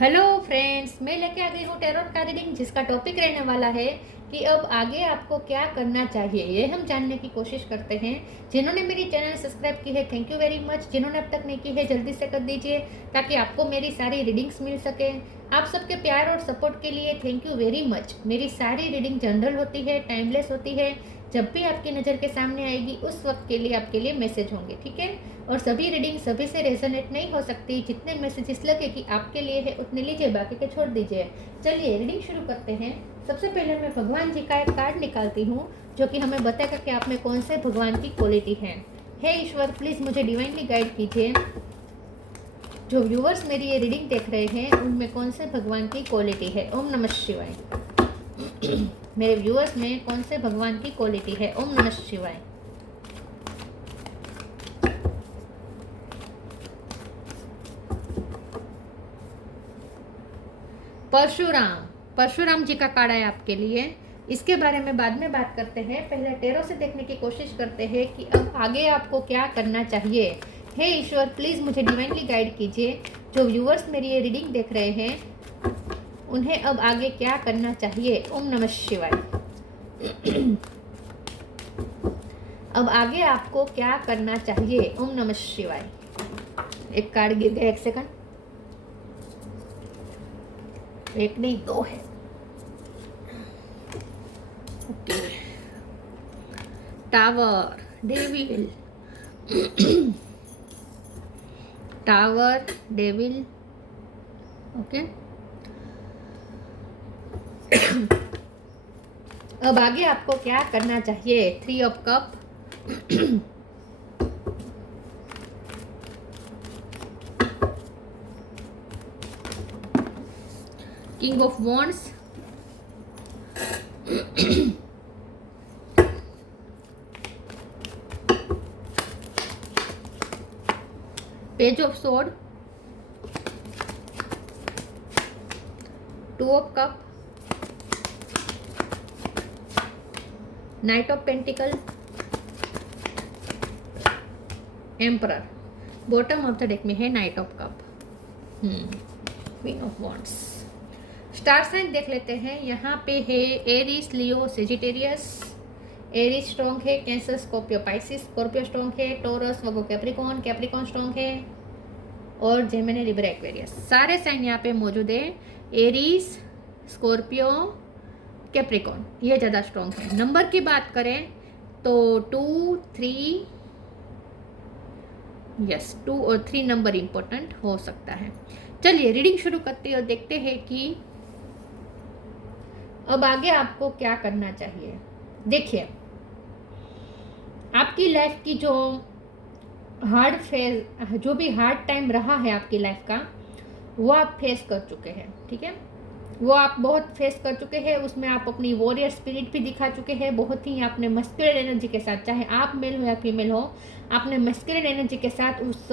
Hello friends, मैं लेके आ गई हूँ टैरोट का रीडिंग, जिसका टॉपिक रहने वाला है कि अब आगे आपको क्या करना चाहिए। ये हम जानने की कोशिश करते हैं। जिन्होंने मेरी चैनल सब्सक्राइब की है, थैंक यू वेरी मच। जिन्होंने अब तक नहीं की है, जल्दी से कर दीजिए ताकि आपको मेरी सारी रीडिंग्स मिल सके। आप सबके प्यार और सपोर्ट के लिए थैंक यू वेरी मच। मेरी सारी रीडिंग जनरल होती है, टाइमलेस होती है। जब भी आपकी नज़र के सामने आएगी उस वक्त के लिए आपके लिए मैसेज होंगे, ठीक है। और सभी रीडिंग सभी से रेजोनेट नहीं हो सकती। जितने मैसेजेस लगे कि आपके लिए है उतने लीजिए, बाकी के छोड़ दीजिए। चलिए रीडिंग शुरू करते हैं। सबसे पहले मैं भगवान जी का एक कार्ड निकालती हूँ जो कि हमें बताएगा कि आप में कौन से भगवान की क्वालिटी है। हे ईश्वर, प्लीज़ मुझे डिवाइनली गाइड कीजिए। जो व्यूअर्स मेरी ये रीडिंग देख रहे हैं उनमें कौन से भगवान की क्वालिटी है। ओम नमः शिवाय। मेरे व्यूअर्स में कौन से भगवान की क्वालिटी है। ओम नमः शिवाय। परशुराम जी का कार्ड है आपके लिए। इसके बारे में बाद में बात करते हैं। पहले टैरो से देखने की कोशिश करते हैं कि अब आगे आपको क्या करना चाहिए। हे ईश्वर, प्लीज़ मुझे डिवाइनली गाइड कीजिए। जो व्यूअर्स मेरी ये रीडिंग देख रहे हैं उन्हें अब आगे क्या करना चाहिए। ओम नमः शिवाय। अब आगे आपको क्या करना चाहिए। ओम नमः शिवाय। एक कार्ड गिर गया, एक सेकंड। एक नहीं, दो है। Okay. Tower, devil, tower, devil. Okay. अब आगे आपको क्या करना चाहिए। 3 of cup, king of wands, page of sword, 2 of cup, knight of pentacle, emperor. Bottom of the deck में है knight of cup, queen of wands. Star sign देख लेते हैं। यहाँ पे है Aries, Leo, Sagittarius. Aries strong है, Cancer, Scorpio, Pisces. Scorpio strong है, Taurus, Virgo, Capricorn. Capricorn strong है, और जेमिनी, लिब्रा, एक्वेरियस। सारे साइन यहाँ पे मौजूद है। एरीज, स्कॉर्पियो, कैप्रिकॉन ये ज़्यादा स्ट्रॉन्ग है। नंबर की बात करें तो 2, 3, यस 2 और 3 नंबर इंपॉर्टेंट हो सकता है। चलिए रीडिंग शुरू करते हैं और देखते हैं कि अब आगे आपको क्या करना चाहिए। देखिए, आपकी लाइफ की जो हार्ड फेज, जो भी हार्ड टाइम रहा है आपकी लाइफ का, वो आप फेस कर चुके हैं, ठीक है। वो आप बहुत फेस कर चुके हैं। उसमें आप अपनी वॉरियर स्पिरिट भी दिखा चुके हैं। बहुत ही आपने मस्कुलिन एनर्जी के साथ, चाहे आप मेल हो या फीमेल हो, आपने मस्कुलिन एनर्जी के साथ उस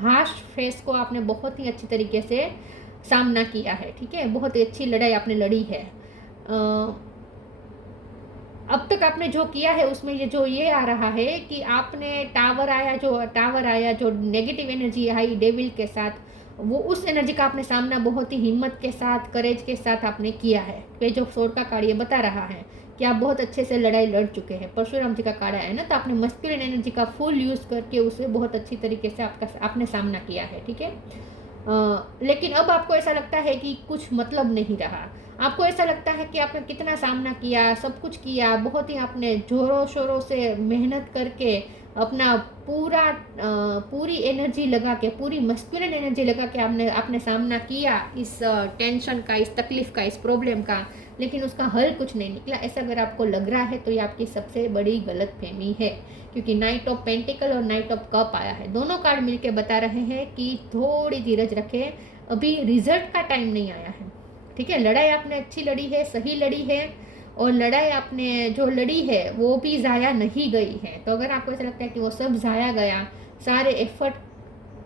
हार्श फेस को आपने बहुत ही अच्छी तरीके से सामना किया है, ठीक है। बहुत ही अच्छी लड़ाई आपने लड़ी है। अब तक आपने जो किया है उसमें ये आ रहा है कि आपने टावर आया जो नेगेटिव एनर्जी आई डेविल के साथ, वो उस एनर्जी का आपने सामना बहुत ही हिम्मत के साथ, करेज के साथ आपने किया है। पेज ऑफ सोर्ड का कार्ड ये बता रहा है कि आप बहुत अच्छे से लड़ाई लड़ चुके हैं। परशुराम जी का कार्ड आया है ना, तो आपने मस्कुलिन एनर्जी का फुल यूज़ करके उसे बहुत अच्छी तरीके से आपने सामना किया है, ठीक है। लेकिन अब आपको ऐसा लगता है कि कुछ मतलब नहीं रहा। आपको ऐसा लगता है कि आपने कितना सामना किया, सब कुछ किया, बहुत ही आपने जोरों शोरों से मेहनत करके अपना पूरी एनर्जी लगा के, पूरी मस्कुलिन एनर्जी लगा के आपने सामना किया इस टेंशन का, इस तकलीफ का, इस प्रॉब्लम का, लेकिन उसका हल कुछ नहीं निकला। ऐसा अगर आपको लग रहा है तो ये आपकी सबसे बड़ी गलतफहमी है, क्योंकि नाइट ऑफ पेंटिकल और नाइट ऑफ कप आया है। दोनों कार्ड मिलके बता रहे हैं कि थोड़ी धीरज रखें, अभी रिजल्ट का टाइम नहीं आया है, ठीक है। लड़ाई आपने अच्छी लड़ी है, सही लड़ी है, और लड़ाई आपने जो लड़ी है वो भी ज़ाया नहीं गई है। तो अगर आपको ऐसा लगता है कि वो सब ज़ाया गया, सारे एफर्ट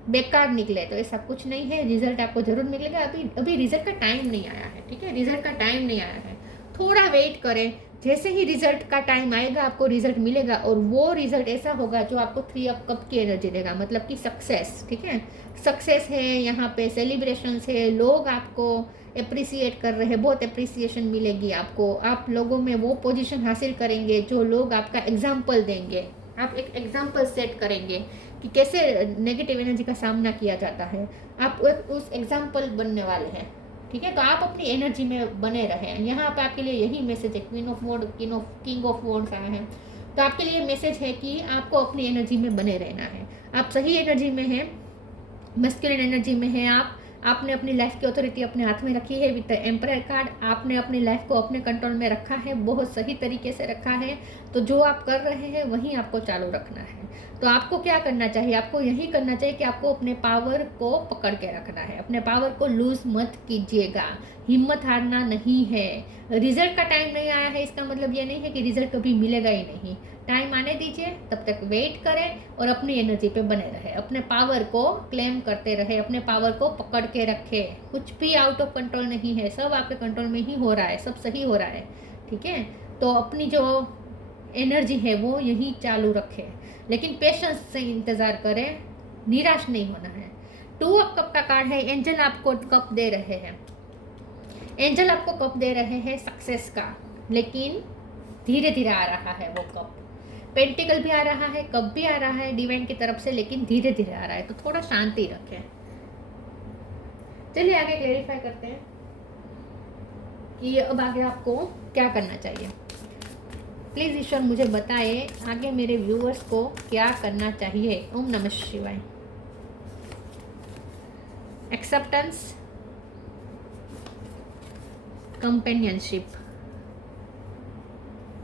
बेकार निकले, तो ऐसा कुछ नहीं है। रिजल्ट आपको ज़रूर मिलेगा। अभी रिजल्ट का टाइम नहीं आया है, ठीक है। रिजल्ट का टाइम नहीं आया है, थोड़ा वेट करें। जैसे ही रिजल्ट का टाइम आएगा आपको रिजल्ट मिलेगा, और वो रिजल्ट ऐसा होगा जो आपको 3 ऑफ कप की एनर्जी देगा, मतलब कि सक्सेस। ठीक है, सक्सेस है, यहाँ पे सेलिब्रेशंस है, लोग आपको अप्रिसिएट कर रहे हैं, बहुत अप्रिसिएशन मिलेगी आपको, आप लोगों में वो पोजीशन हासिल करेंगे जो लोग आपका एग्जाम्पल देंगे, आप एक एग्जाम्पल सेट करेंगे कि कैसे नेगेटिव एनर्जी का सामना किया जाता है, आप उस एग्जाम्पल बनने वाले हैं। ठीक है, तो आप अपनी एनर्जी में बने रहें। यहाँ पे आपके लिए यही मैसेज है, queen of wand king of wands आया है, तो आपके लिए मैसेज है कि आपको अपनी एनर्जी में बने रहना है। आप सही एनर्जी में हैं, मस्कुलिन एनर्जी में है आप, आपने अपनी लाइफ की अथॉरिटी अपने हाथ में रखी है विद द एम्परर कार्ड, आपने अपनी लाइफ को अपने कंट्रोल में रखा है, बहुत सही तरीके से रखा है। तो जो आप कर रहे हैं वही आपको चालू रखना है। तो आपको क्या करना चाहिए, आपको यही करना चाहिए कि आपको अपने पावर को पकड़ के रखना है, अपने पावर को लूज मत कीजिएगा, हिम्मत हारना नहीं है। रिजल्ट का टाइम नहीं आया है इसका मतलब ये नहीं है कि रिजल्ट कभी मिलेगा ही नहीं, टाइम आने दीजिए, तब तक वेट करें और अपनी एनर्जी पे बने रहे, अपने पावर को क्लेम करते रहे, अपने पावर को पकड़ के रखे। कुछ भी आउट ऑफ कंट्रोल नहीं है, सब आपके कंट्रोल में ही हो रहा है, सब सही हो रहा है। ठीक है, तो अपनी जो एनर्जी है वो यही चालू रखें, लेकिन पेशेंस से इंतज़ार करें, निराश नहीं होना है। 2 ऑफ कप का कार्ड है, एंजल आपको कप दे रहे हैं, एंजल आपको कप दे रहे हैं सक्सेस का, लेकिन धीरे धीरे आ रहा है वो कप। पेंटिकल भी आ रहा है, कप भी आ रहा है डिवाइन की तरफ से, लेकिन धीरे धीरे आ रहा है, तो थोड़ा शांति रखें। चलिए आगे क्लेरिफाई करते हैं कि अब आगे आपको क्या करना चाहिए। प्लीज़ ईश्वर मुझे बताए आगे मेरे व्यूअर्स को क्या करना चाहिए। ओम नमः शिवाय। एक्सेप्टेंस, कंपेनियनशिप,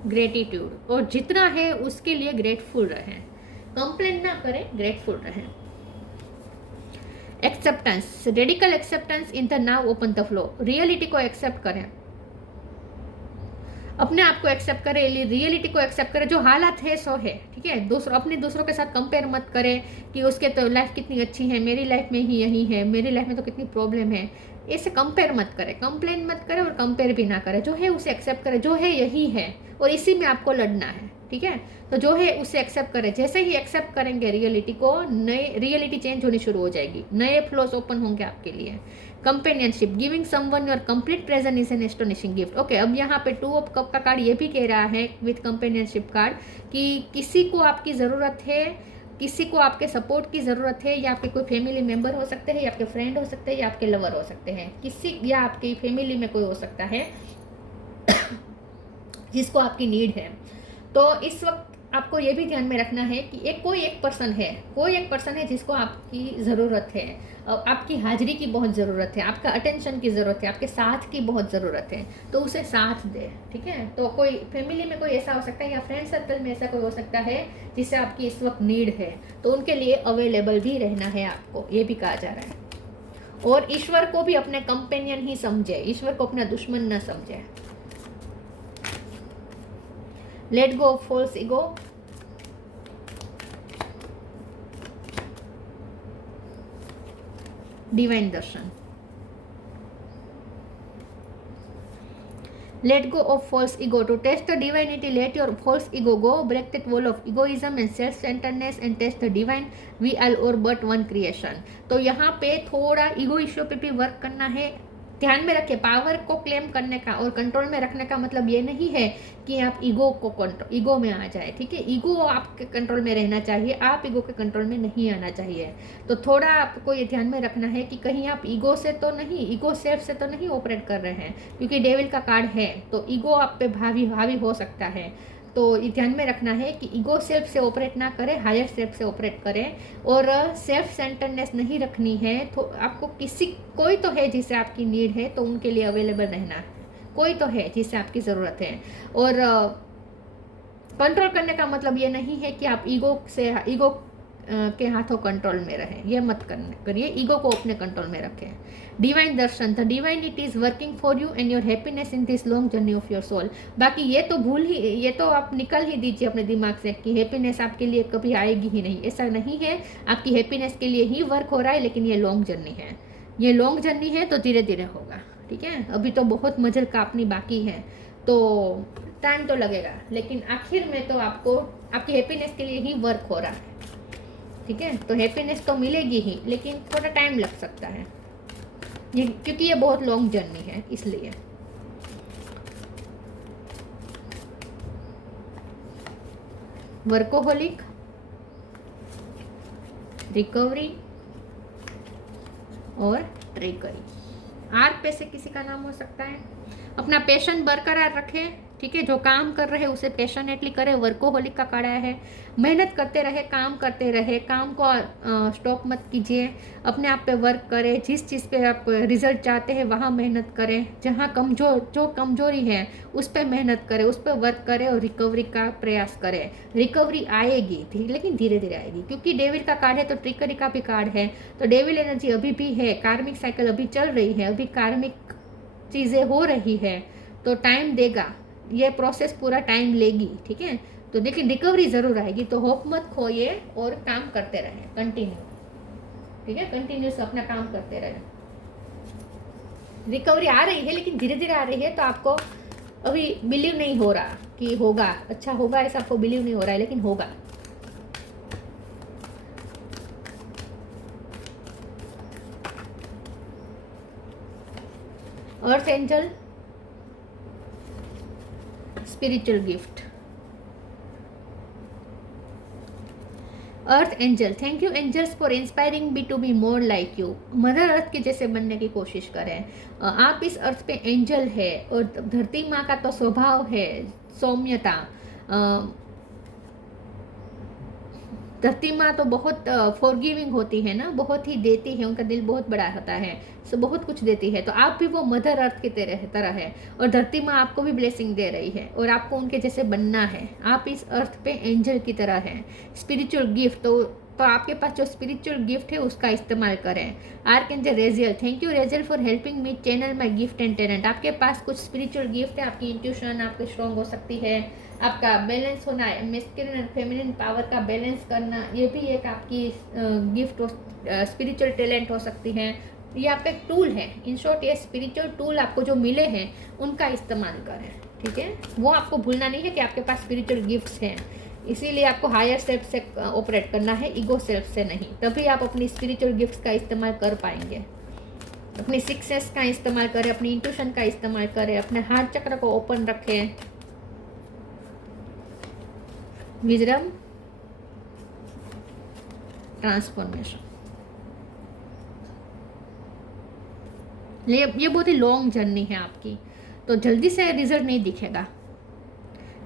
ग्रेटिट्यूड, और जितना है उसके लिए ग्रेटफुल रहें, कंप्लेन ना करें, ग्रेटफुल रहें। Acceptance, radical acceptance in the now open the flow, reality को एक्सेप्ट करें, अपने आप को एक्सेप्ट करें, रियलिटी को एक्सेप्ट करें, जो हालात है सो है। ठीक है, दूसरों के साथ कंपेयर मत करें कि उसके तो लाइफ कितनी अच्छी है, मेरी लाइफ में ही यही है, मेरी लाइफ में तो कितनी प्रॉब्लम है, ऐसे कंपेयर मत करें, कंप्लेन मत करें और कंपेयर भी ना करें। जो है उसे एक्सेप्ट करें, जो है यही है और इसी में आपको लड़ना है। ठीक है, तो जो है उसे एक्सेप्ट करें, जैसे ही एक्सेप्ट करेंगे रियलिटी को, नए रियलिटी चेंज होनी शुरू हो जाएगी, नए फ्लोस ओपन होंगे आपके लिए। Companionship, giving someone your complete present is an astonishing gift. Okay, अब यहाँ पे 2 ऑफ कप का कार्ड ये भी कह रहा है विथ कंपेनियनशिप कार्ड कि किसी को आपकी ज़रूरत है, किसी को आपके सपोर्ट की ज़रूरत है, या आपके कोई फैमिली मेम्बर हो सकते हैं, या आपके फ्रेंड हो सकते हैं, या आपके लवर हो सकते हैं, किसी या आपकी फैमिली में कोई हो सकता है जिसको आपकी नीड है। तो इस वक्त आपको ये भी ध्यान में रखना है कि कोई एक पर्सन है जिसको आपकी ज़रूरत है, आपकी हाजिरी की बहुत ज़रूरत है, आपका अटेंशन की ज़रूरत है, आपके साथ की बहुत ज़रूरत है, तो उसे साथ दे। ठीक है, तो कोई फैमिली में कोई ऐसा हो सकता है, या फ्रेंड सर्कल में ऐसा कोई हो सकता है जिससे आपकी इस वक्त नीड है, तो उनके लिए अवेलेबल भी रहना है आपको, ये भी कहा जा रहा है। और ईश्वर को भी अपने कंपेनियन ही समझे, ईश्वर को अपना दुश्मन न समझे। Let go of false ego, divine darshan. Let go of false ego. To test the divinity, let your false ego go. Break that wall of egoism and self-centeredness and test the divine. We all are but one creation. तो यहाँ पे थोड़ा ego issue पे भी work करना है। ध्यान में रखें, पावर को क्लेम करने का और कंट्रोल में रखने का मतलब ये नहीं है कि आप ईगो में आ जाए। ठीक है, ईगो आपके कंट्रोल में रहना चाहिए, आप ईगो के कंट्रोल में नहीं आना चाहिए। तो थोड़ा आपको ये ध्यान में रखना है कि कहीं आप ईगो सेल्फ से तो नहीं ऑपरेट कर रहे हैं, क्योंकि डेविल का कार्ड है, तो ईगो आप पे हावी हो सकता है। तो ये ध्यान में रखना है कि ईगो सेल्फ से ऑपरेट ना करें, हायर सेल्फ से ऑपरेट करें, और सेल्फ सेंटरनेस नहीं रखनी है। तो आपको कोई तो है जिससे आपकी नीड है, तो उनके लिए अवेलेबल रहना है, कोई तो है जिससे आपकी ज़रूरत है। और कंट्रोल करने का मतलब ये नहीं है कि आप ईगो के हाथों कंट्रोल में रहें, ये मत करिए, ईगो को अपने कंट्रोल में रखें। Divine darshan, the divinity is working for you and your happiness in this long journey of your soul. बाकी ये तो आप निकल ही दीजिए अपने दिमाग से कि हैप्पीनेस आपके लिए कभी आएगी ही नहीं, ऐसा नहीं है। आपकी हैप्पीनेस के लिए ही वर्क हो रहा है, लेकिन ये लॉन्ग जर्नी है, तो धीरे धीरे होगा। ठीक है, अभी तो बहुत मजल काटनी बाकी है, तो टाइम तो लगेगा, लेकिन आखिर में तो आपको आपकी हैप्पीनेस के लिए ही वर्क हो रहा है, ठीक है। तो हैप्पीनेस तो मिलेगी ही, लेकिन थोड़ा टाइम लग सकता है ये, क्योंकि ये बहुत लॉन्ग जर्नी है, इसलिए। वर्कोहोलिक, रिकवरी और ट्रिकरी। आर पे से किसी का नाम हो सकता है। अपना पैशन बरकरार रखें, ठीक है। जो काम कर रहे हैं उसे पैशनेटली करें। वर्कोहोलिक का कड़ा है, मेहनत करते रहे, काम करते रहे, काम को स्टॉप मत कीजिए, अपने आप पे वर्क करें। जिस चीज़ पे आप रिजल्ट चाहते हैं वहाँ मेहनत करें। जहाँ जो कमजोरी है उस पर मेहनत करें, उस पर वर्क करें और रिकवरी का प्रयास करें। रिकवरी आएगी, ठीक, लेकिन धीरे धीरे आएगी, क्योंकि डेविल का कार्ड है तो ट्रिकरी का भी कार्ड है। तो डेविल एनर्जी अभी भी है, कार्मिक साइकिल अभी चल रही है, अभी कार्मिक चीज़ें हो रही है, तो टाइम देगा, ये प्रोसेस पूरा टाइम लेगी, ठीक है। तो लेकिन रिकवरी ज़रूर आएगी। तो होप मत खोइए और काम करते रहें कंटिन्यू, ठीक है। कंटिन्यूस अपना काम करते रहें। रिकवरी आ रही है, लेकिन धीरे धीरे आ रही है, तो आपको अभी बिलीव नहीं हो रहा कि होगा, अच्छा होगा, ऐसा आपको बिलीव नहीं हो रहा है, लेकिन होगा। Earth angel, spiritual gift. Earth angel, thank you angels for inspiring me to be more like you. Mother earth के जैसे बनने की कोशिश करें। आप इस अर्थ पे एंजल है, और धरती माँ का तो स्वभाव है सौम्यता। धरती माँ तो बहुत फॉरगिविंग होती है ना, बहुत ही देती है, उनका दिल बहुत बड़ा होता है, सो बहुत कुछ देती है। तो आप भी वो मदर अर्थ की तरह है, और धरती माँ आपको भी ब्लेसिंग दे रही है, और आपको उनके जैसे बनना है। आप इस अर्थ पे एंजल की तरह हैं। स्पिरिचुअल गिफ्ट, तो आपके पास जो स्पिरिचुअल गिफ्ट है उसका इस्तेमाल करें। Archangel Raziel, thank you Raziel for helping me channel my gift and talent. आपके पास कुछ स्पिरिचुअल गिफ्ट है, आपकी इंट्यूशन आपकी स्ट्रॉन्ग हो सकती है, आपका बैलेंस होना है, मैस्कुलिन और फेमिनिन पावर का बैलेंस करना, ये भी एक आपकी गिफ्ट हो, स्पिरिचुअल टैलेंट हो सकती है। ये आपका एक टूल है। इन शॉर्ट, ये स्पिरिचुअल टूल आपको जो मिले हैं उनका इस्तेमाल करें, ठीक है। वो आपको भूलना नहीं है कि आपके पास स्पिरिचुअल गिफ्ट्स हैं, इसीलिए आपको हायर सेल्फ से ऑपरेट करना है, ईगो सेल्फ से नहीं। तभी आप अपनी स्पिरिचुअल गिफ्ट्स का इस्तेमाल कर पाएंगे। अपनी सिक्स सेंस का इस्तेमाल करें, अपनी इंट्यूशन का इस्तेमाल करें, अपने हार्ट चक्र को ओपन रखें। Wisdom, transformation. ये बहुत ही लॉन्ग जर्नी है आपकी, तो जल्दी से रिजल्ट नहीं दिखेगा,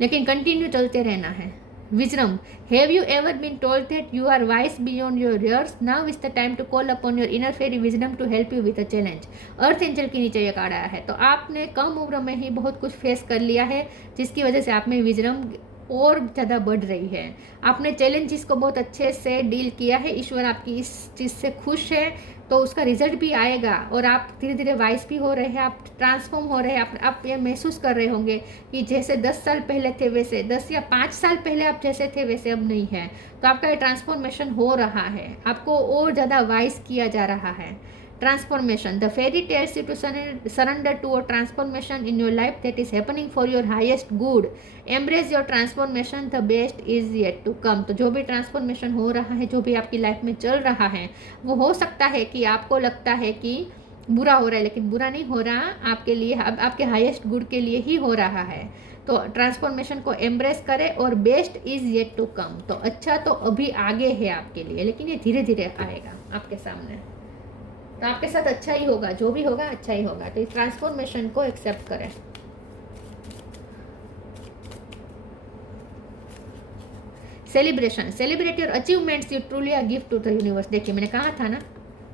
लेकिन कंटिन्यू चलते रहना है। Wisdom, have you ever been told that you are wise beyond your years? Now is the time to call upon your inner fairy wisdom to help you with a challenge. Earth angel के नीचे ये card आया है, तो आपने कम उम्र में ही बहुत कुछ फेस कर लिया है, जिसकी वजह से आप में विजडम और ज़्यादा बढ़ रही है। आपने चैलेंजेस को बहुत अच्छे से डील किया है, ईश्वर आपकी इस चीज़ से खुश है, तो उसका रिजल्ट भी आएगा, और आप धीरे धीरे वाइस भी हो रहे हैं, आप ट्रांसफॉर्म हो रहे हैं। आप ये महसूस कर रहे होंगे कि जैसे 10 साल पहले थे वैसे, 10 या 5 साल पहले आप जैसे थे वैसे अब नहीं है। तो आपका ये ट्रांसफॉर्मेशन हो रहा है, आपको और ज़्यादा वाइस किया जा रहा है। Transformation. The fairy tells you to surrender to a transformation in your life that is happening for your highest good. Embrace your transformation. The best is yet to come. तो जो भी ट्रांसफॉर्मेशन हो रहा है, जो भी आपकी लाइफ में चल रहा है, वो हो सकता है कि आपको लगता है कि बुरा हो रहा है, लेकिन बुरा नहीं हो रहा आपके लिए, अब आपके हाईएस्ट गुड के लिए ही हो रहा है। तो ट्रांसफॉर्मेशन को एम्ब्रेस करें, और best is yet to come. तो अच्छा तो अभी आगे है आपके लिए, लेकिन ये धीरे धीरे आएगा आपके सामने। तो आपके साथ अच्छा ही होगा, जो भी होगा अच्छा ही होगा। तो इस ट्रांसफॉर्मेशन को एक्सेप्ट करें। Celebration, celebrate your achievements, you truly are gift to the universe. देखिए मैंने कहा था ना,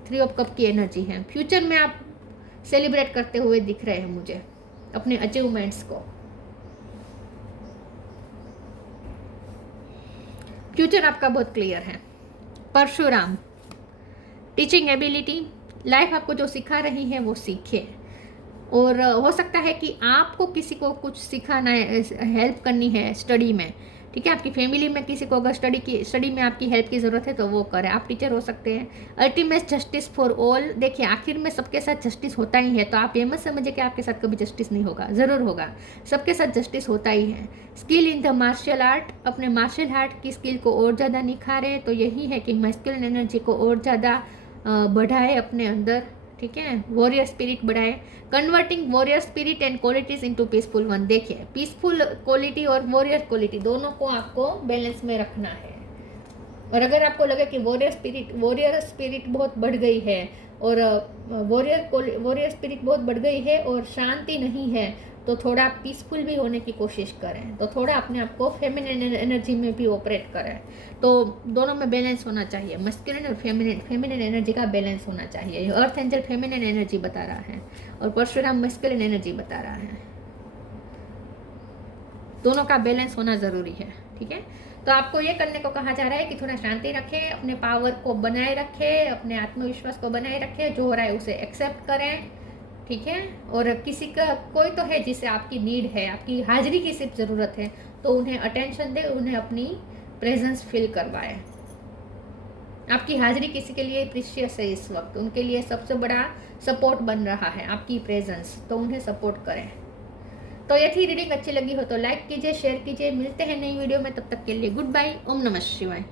3 ऑफ कप की एनर्जी है। फ्यूचर में आप सेलिब्रेट करते हुए दिख रहे हैं मुझे अपने अचीवमेंट्स को। फ्यूचर आपका बहुत क्लियर है। परशुराम, टीचिंग एबिलिटी, लाइफ आपको जो सिखा रही है वो सीखे, और हो सकता है कि आपको किसी को कुछ सिखाना है, हेल्प करनी है स्टडी में, ठीक है। आपकी फैमिली में किसी को अगर स्टडी में आपकी हेल्प की ज़रूरत है तो वो करें। आप टीचर हो सकते हैं। अल्टीमेट जस्टिस फॉर ऑल, देखिए आखिर में सबके साथ जस्टिस होता ही है, तो आप ये मत समझिए कि आपके साथ कभी जस्टिस नहीं होगा, ज़रूर होगा, सबके साथ जस्टिस होता ही है। Skill in the martial art, अपने मार्शल आर्ट की स्किल को और ज़्यादा निखारें, तो यही है कि मैस्कुलिन एनर्जी को और ज़्यादा बढ़ाए अपने अंदर, ठीक है। वॉरियर स्पिरिट बढ़ाए, converting warrior spirit and qualities into peaceful one. देखिए पीसफुल क्वालिटी और वॉरियर क्वालिटी दोनों को आपको बैलेंस में रखना है। और अगर आपको लगे कि वॉरियर स्पिरिट बहुत बढ़ गई है और वॉरियर स्पिरिट बहुत बढ़ गई है और शांति नहीं है, तो थोड़ा पीसफुल भी होने की कोशिश करें, तो थोड़ा अपने आप को फेमिनिन एनर्जी में भी ऑपरेट करें। तो दोनों में बैलेंस होना चाहिए, मस्कुलिन और फेमिनिन एनर्जी का बैलेंस होना चाहिए। अर्थ एंजल फेमिनिन एनर्जी बता रहा है और परशुराम मस्कुलिन एनर्जी बता रहा है, दोनों का बैलेंस होना ज़रूरी है, ठीक है। तो आपको ये करने को कहा जा रहा है कि थोड़ा शांति रखें, अपने पावर को बनाए रखें, अपने आत्मविश्वास को बनाए रखें, जो हो रहा है उसे एक्सेप्ट करें, ठीक है। और किसी का कोई तो है जिसे आपकी नीड है, आपकी हाजिरी की सिर्फ ज़रूरत है, तो उन्हें अटेंशन दे, उन्हें अपनी प्रेजेंस फील करवाए। आपकी हाजिरी किसी के लिए प्रीशियस है इस वक्त, उनके लिए सबसे बड़ा सपोर्ट बन रहा है आपकी प्रेजेंस, तो उन्हें सपोर्ट करें। तो ये थी रीडिंग, अच्छी लगी हो तो लाइक कीजिए, शेयर कीजिए। मिलते हैं नई वीडियो में, तब तक के लिए गुड बाय। ओम नमः शिवाय।